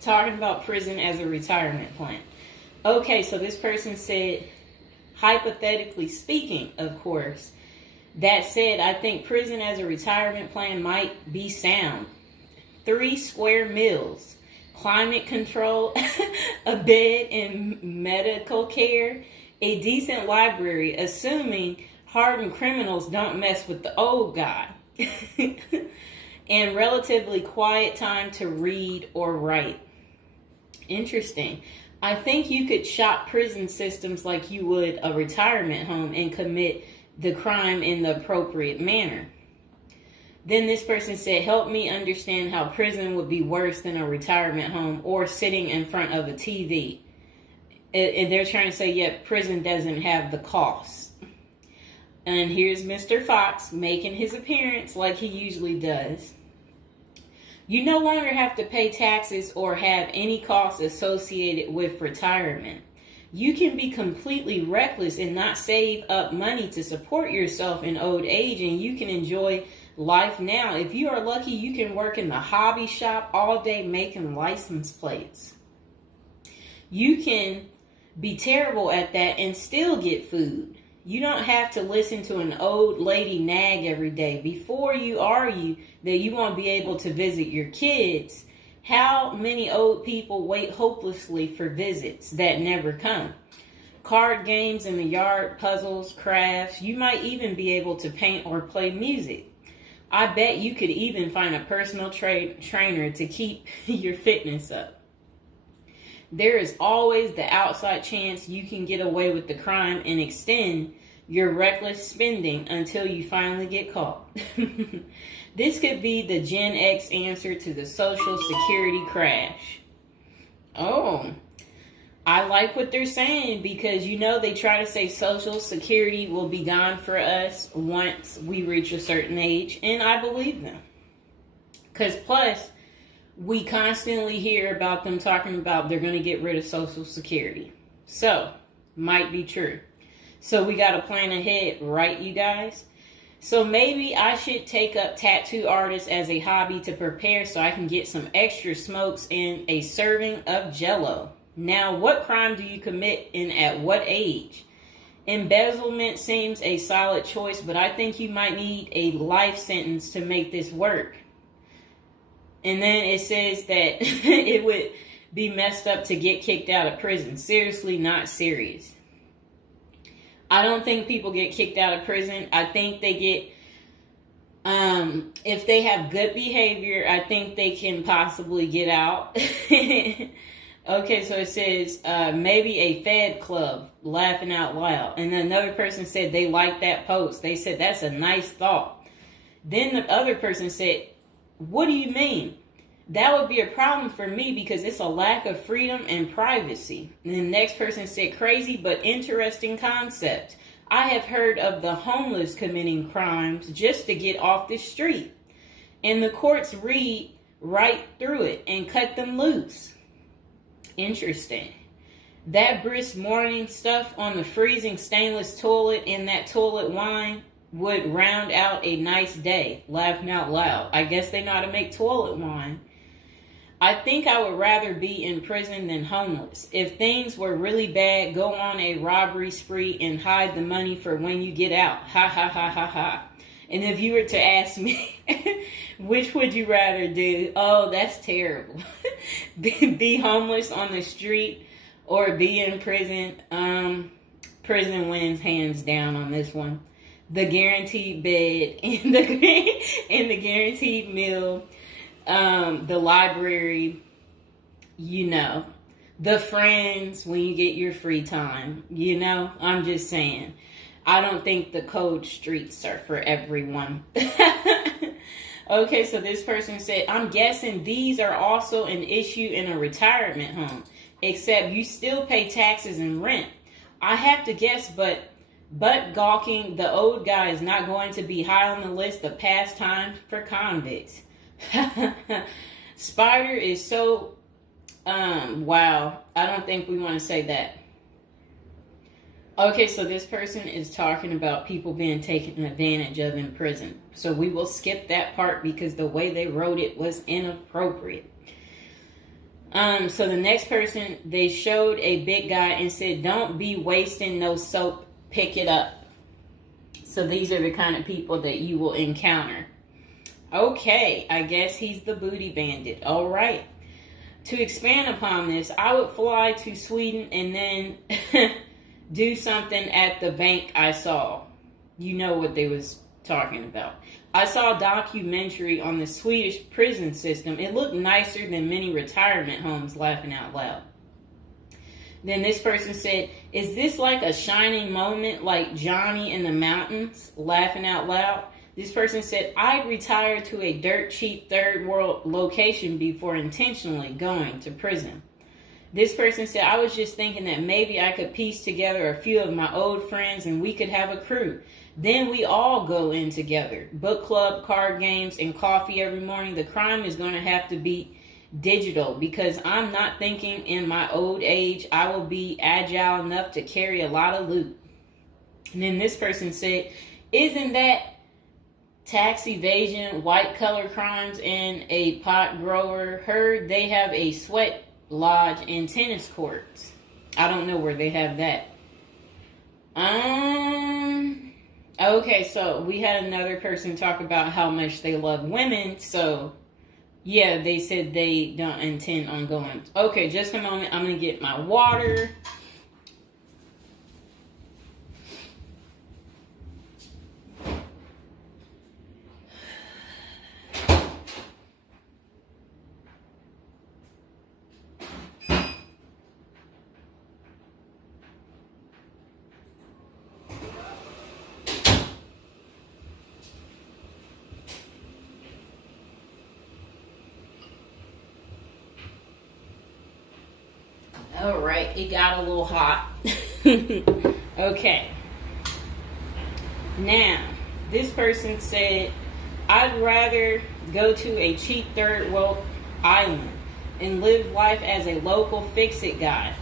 talking about prison as a retirement plan. Okay, so this person said, hypothetically speaking, of course, that said, I think prison as a retirement plan might be sound. 3 square meals, climate control, a bed and medical care, a decent library, assuming hardened criminals don't mess with the old guy, and relatively quiet time to read or write. Interesting. I think you could shop prison systems like you would a retirement home and commit the crime in the appropriate manner. Then this person said, help me understand how prison would be worse than a retirement home or sitting in front of a TV. And they're trying to say, yeah, prison doesn't have the cost. And here's Mr. Fox making his appearance like he usually does. You no longer have to pay taxes or have any costs associated with retirement. You can be completely reckless and not save up money to support yourself in old age, and you can enjoy life now. If you are lucky, you can work in the hobby shop all day making license plates. You can be terrible at that and still get food. You don't have to listen to an old lady nag every day before you argue that you won't be able to visit your kids. How many old people wait hopelessly for visits that never come? Card games in the yard, puzzles, crafts. You might even be able to paint or play music. I bet you could even find a personal trainer to keep your fitness up. There is always the outside chance you can get away with the crime and extend your reckless spending until you finally get caught. This could be the Gen X answer to the Social Security crash. Oh, I like what they're saying because, you know, they try to say Social Security will be gone for us once we reach a certain age, and I believe them. Because plus, we constantly hear about them talking about they're going to get rid of Social Security. So, might be true. So we got to plan ahead, right, you guys? So maybe I should take up tattoo artists as a hobby to prepare so I can get some extra smokes and a serving of Jell-O. Now, what crime do you commit and at what age? Embezzlement seems a solid choice, but I think you might need a life sentence to make this work. And then it says that it would be messed up to get kicked out of prison. Seriously, not serious. I don't think people get kicked out of prison. I think they get, if they have good behavior, I think they can possibly get out. Okay, so it says maybe a Fed club, laughing out loud. And another person said they liked that post. They said that's a nice thought. Then the other person said, what do you mean? That would be a problem for me because it's a lack of freedom and privacy. And the next person said, crazy but interesting concept. I have heard of the homeless committing crimes just to get off the street. And the courts read right through it and cut them loose. Interesting. That brisk morning stuff on the freezing stainless toilet and that toilet wine would round out a nice day. Laughing out loud. I guess they know how to make toilet wine. I think I would rather be in prison than homeless. If things were really bad, go on a robbery spree and hide the money for when you get out. Ha ha ha ha ha. And if you were to ask me, which would you rather do? Oh, that's terrible. Be homeless on the street or be in prison. Prison wins hands down on this one. The guaranteed bed and the guaranteed meal. The library, you know, the friends when you get your free time, you know, I'm just saying. I don't think the cold streets are for everyone. Okay, so this person said, I'm guessing these are also an issue in a retirement home, except you still pay taxes and rent. I have to guess, but gawking the old guy is not going to be high on the list of pastimes for convicts. Spider is so wow. I don't think we want to say that. Okay, so this person is talking about people being taken advantage of in prison. So we will skip that part because the way they wrote it was inappropriate. So the next person, they showed a big guy and said, "Don't be wasting no soap, pick it up." So these are the kind of people that you will encounter. Okay, I guess he's the booty bandit. All right. To expand upon this, I would fly to Sweden and then do something at the bank I saw. You know what they was talking about. I saw a documentary on the Swedish prison system. It looked nicer than many retirement homes, laughing out loud. Then this person said, "Is this like a shining moment like Johnny in the Mountains?" Laughing out loud. This person said, "I'd retire to a dirt cheap third world location before intentionally going to prison." This person said, "I was just thinking that maybe I could piece together a few of my old friends and we could have a crew. Then we all go in together. Book club, card games, and coffee every morning. The crime is going to have to be digital because I'm not thinking in my old age I will be agile enough to carry a lot of loot." And then this person said, "Isn't that tax evasion, white collar crimes, and a pot grower? Heard they have a sweat lodge and tennis courts." I don't know where they have that. Okay, so we had another person talk about how much they love women. So yeah, they said they don't intend on going. Okay, just a moment. I'm going to get my water. All right, it got a little hot. Okay. Now, this person said, "I'd rather go to a cheap third world island and live life as a local fix-it guy.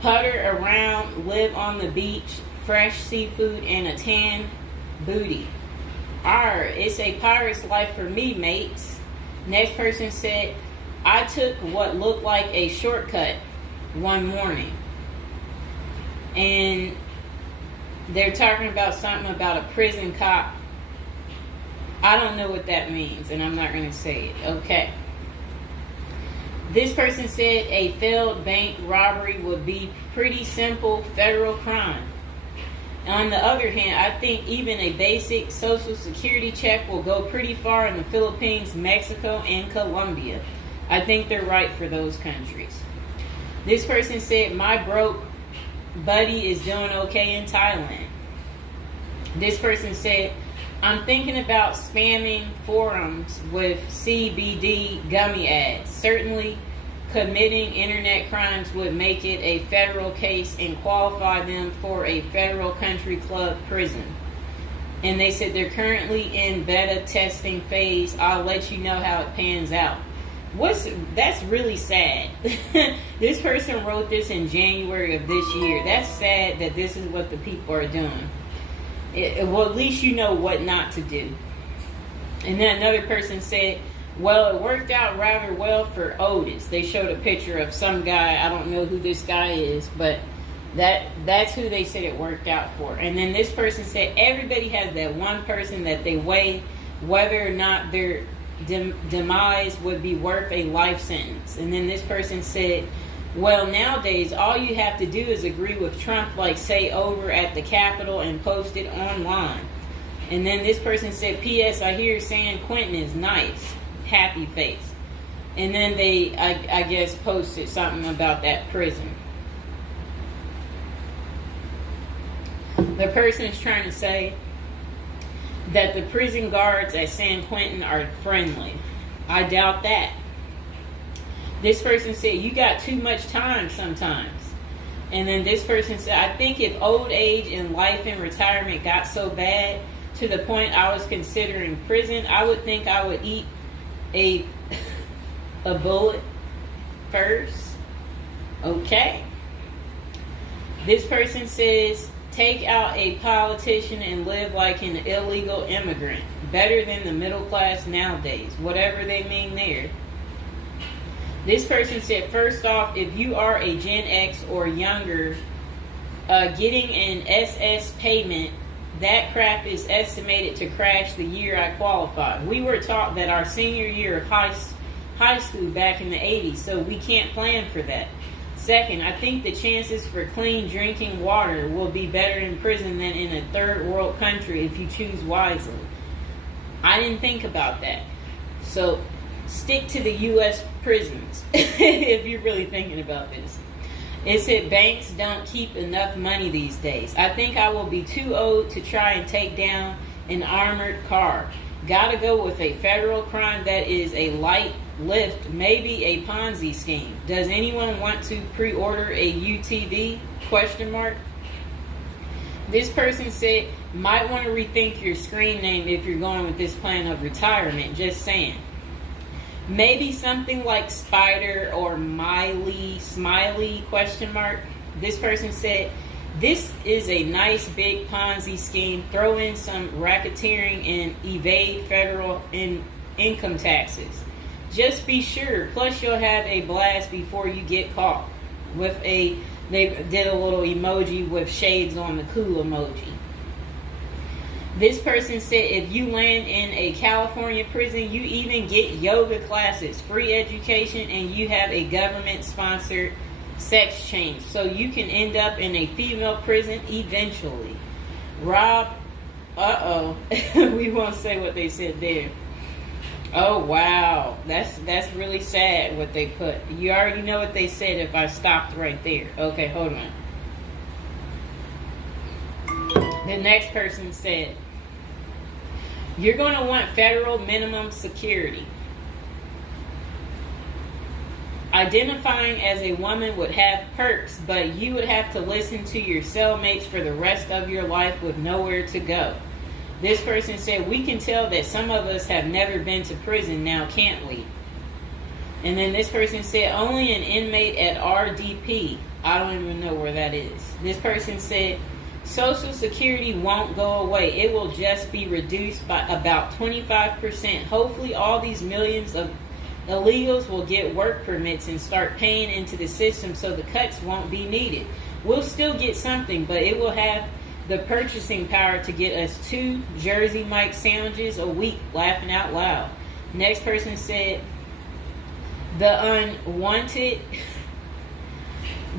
Putter around, live on the beach, fresh seafood, and a tan booty. Arr, it's a pirate's life for me, mates." Next person said, "I took what looked like a shortcut one morning." And they're talking about something about a prison cop. I don't know what that means, and I'm not going to say it. Okay. This person said a failed bank robbery would be pretty simple federal crime. On the other hand, I think even a basic social security check will go pretty far in the Philippines, Mexico, and Colombia. I think they're right for those countries. This person said, "My broke buddy is doing okay in Thailand." This person said, "I'm thinking about spamming forums with CBD gummy ads. Certainly committing internet crimes would make it a federal case and qualify them for a federal country club prison." And they said they're currently in beta testing phase. I'll let you know how it pans out. That's really sad. This person wrote this in January of this year. That's sad that this is what the people are doing. Well, at least you know what not to do. And then another person said, "Well, it worked out rather well for Otis." They showed a picture of some guy. I don't know who this guy is, but that's who they said it worked out for. And then this person said everybody has that one person that they weigh whether or not their demise would be worth a life sentence. And then this person said, "Well, nowadays all you have to do is agree with Trump, like say over at the Capitol and post it online." And then this person said, "P.S. I hear San Quentin is nice. Happy face." And then they, I guess, posted something about that prison. The person is trying to say that the prison guards at San Quentin are friendly. I doubt that. This person said, "You got too much time sometimes." And then this person said, "I think if old age and life in retirement got so bad to the point I was considering prison, I would think I would eat a bullet first." Okay. This person says, "Take out a politician and live like an illegal immigrant. Better than the middle class nowadays." Whatever they mean there. This person said, first off, if you are a Gen X or younger, getting an SS payment, that crap is estimated to crash the year I qualified. We were taught that our senior year of high school back in the 80s, so we can't plan for that. Second, I think the chances for clean drinking water will be better in prison than in a third world country if you choose wisely. I didn't think about that. So stick to the U.S. prisons if you're really thinking about this. It said banks don't keep enough money these days. I think I will be too old to try and take down an armored car. Gotta go with a federal crime that is a light lift, maybe a Ponzi scheme. Does anyone want to pre-order a UTV? Question mark. This person said, might want to rethink your screen name if you're going with this plan of retirement. Just saying. Maybe something like Spider or Smiley, question mark. This person said, this is a nice big Ponzi scheme. Throw in some racketeering and evade federal income taxes. Just be sure. Plus you'll have a blast before you get caught. They did a little emoji with shades on the cool emoji. This person said if you land in a California prison, you even get yoga classes, free education, and you have a government-sponsored sex change. So you can end up in a female prison eventually. Rob, we won't say what they said there. Oh, wow. That's really sad what they put. You already know what they said if I stopped right there. Okay, hold on. The next person said, you're going to want federal minimum security. Identifying as a woman would have perks, but you would have to listen to your cellmates for the rest of your life with nowhere to go. This person said, we can tell that some of us have never been to prison now, can't we? And then this person said, only an inmate at RDP. I don't even know where that is. This person said, Social Security won't go away. It will just be reduced by about 25%. Hopefully all these millions of illegals will get work permits and start paying into the system so the cuts won't be needed. We'll still get something, but it will have the purchasing power to get us 2 Jersey Mike sandwiches a week, laughing out loud. Next person said, the unwanted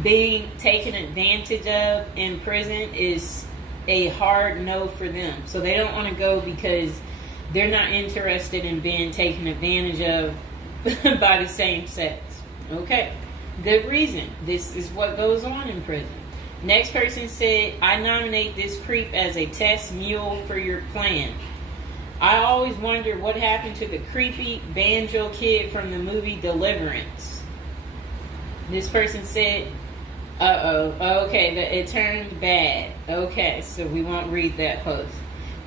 being taken advantage of in prison is a hard no for them. So they don't want to go because they're not interested in being taken advantage of by the same sex. Okay, good reason. This is what goes on in prison. Next person said, I nominate this creep as a test mule for your plan. I always wonder what happened to the creepy banjo kid from the movie Deliverance. This person said, okay, it turned bad. Okay, so we won't read that post.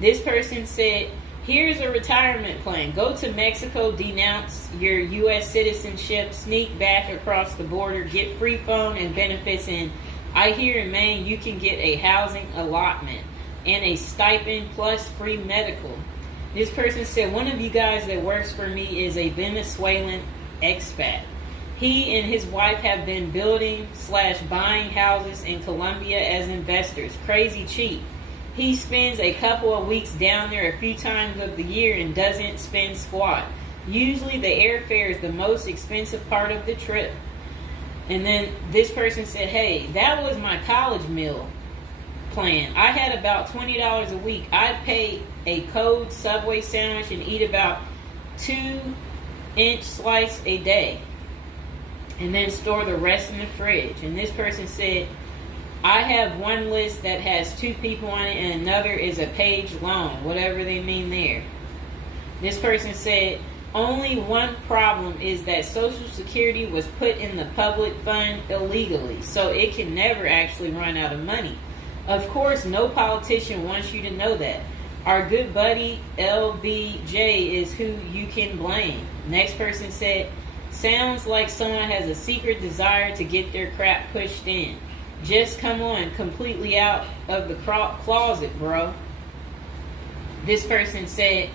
This person said, here's a retirement plan. Go to Mexico, denounce your U.S. citizenship, sneak back across the border, get free phone and benefits, and I hear in Maine you can get a housing allotment and a stipend plus free medical. This person said, one of you guys that works for me is a Venezuelan expat. He and his wife have been building/buying houses in Colombia as investors. Crazy cheap. He spends a couple of weeks down there a few times of the year and doesn't spend squat. Usually the airfare is the most expensive part of the trip. And then this person said, hey, that was my college meal plan. I had about $20 a week. I'd pay a cold Subway sandwich and eat about 2-inch slice a day. And then store the rest in the fridge. And this person said, I have one list that has 2 people on it and another is a page long, whatever they mean there. This person said, only one problem is that Social Security was put in the public fund illegally, so it can never actually run out of money. Of course, no politician wants you to know that. Our good buddy LBJ is who you can blame. Next person said, sounds like someone has a secret desire to get their crap pushed in. Just come on, completely out of the closet, bro. This person said,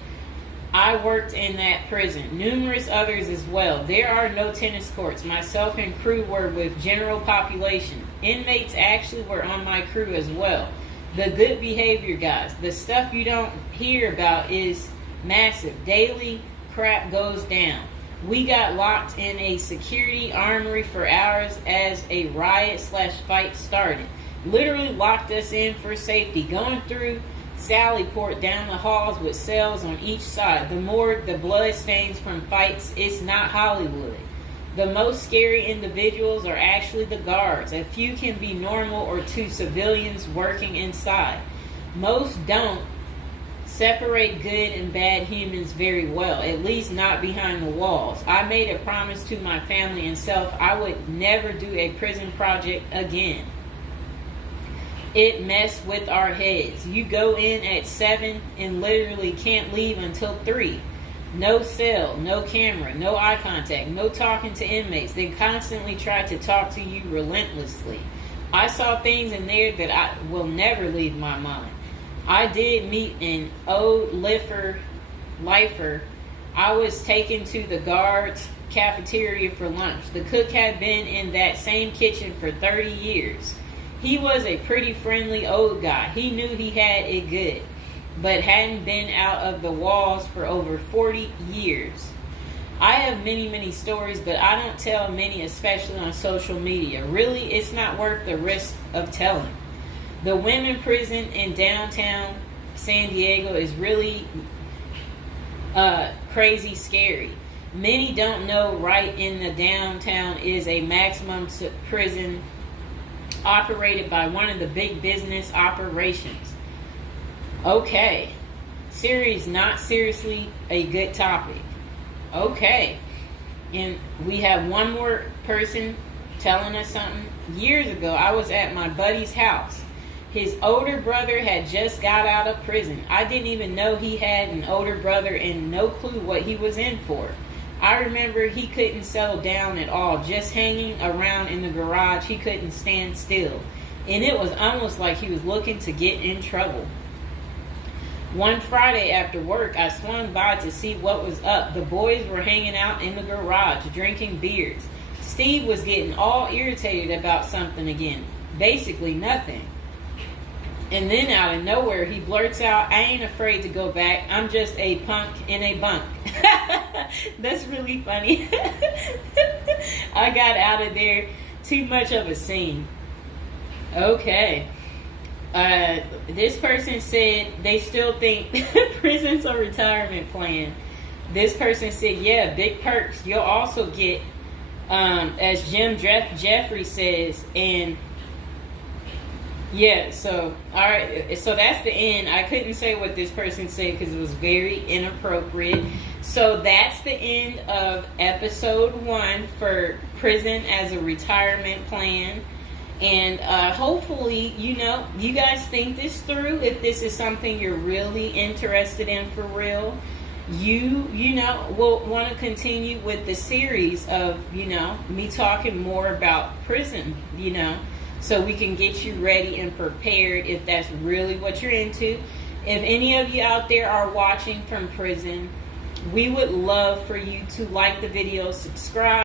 I worked in that prison. Numerous others as well. There are no tennis courts. Myself and crew were with general population. Inmates actually were on my crew as well. The good behavior guys. The stuff you don't hear about is massive. Daily crap goes down. We got locked in a security armory for hours as a riot/fight started. Literally locked us in for safety. Going through Sallyport down the halls with cells on each side. The morgue, the blood stains from fights. It's not Hollywood. The most scary individuals are actually the guards. A few can be normal or two civilians working inside. Most don't separate good and bad humans very well, at least not behind the walls. I made a promise to my family and self I would never do a prison project again. It messed with our heads. You go in at 7 and literally can't leave until 3. No cell, no camera, no eye contact, no talking to inmates. They constantly try to talk to you relentlessly. I saw things in there that I will never leave my mind. I did meet an old lifer. I was taken to the guards' cafeteria for lunch. The cook had been in that same kitchen for 30 years. He was a pretty friendly old guy. He knew he had it good, but hadn't been out of the walls for over 40 years. I have many stories, but I don't tell many, especially on social media. Really, it's not worth the risk of telling. The women prison in downtown San Diego is really crazy scary. Many don't know right in the downtown is a maximum prison operated by one of the big business operations. Okay. Series, not seriously a good topic. Okay. And we have one more person telling us something. Years ago, I was at my buddy's house. His older brother had just got out of prison. I didn't even know he had an older brother and no clue what he was in for. I remember he couldn't settle down at all, just hanging around in the garage. He couldn't stand still. And it was almost like he was looking to get in trouble. One Friday after work, I swung by to see what was up. The boys were hanging out in the garage, drinking beers. Steve was getting all irritated about something again. Basically nothing. And then out of nowhere, he blurts out, I ain't afraid to go back. I'm just a punk in a bunk. That's really funny. I got out of there. Too much of a scene. Okay. This person said they still think prison's a retirement plan. This person said, yeah, big perks. You'll also get, as Jim Jeffrey says, and yeah, so, all right, so that's the end. I couldn't say what this person said because it was very inappropriate. So that's the end of episode 1 for prison as a retirement plan. And hopefully, you guys think this through. If this is something you're really interested in for real, you will want to continue with the series of, me talking more about prison, so we can get you ready and prepared if that's really what you're into. If any of you out there are watching from prison, we would love for you to like the video, subscribe.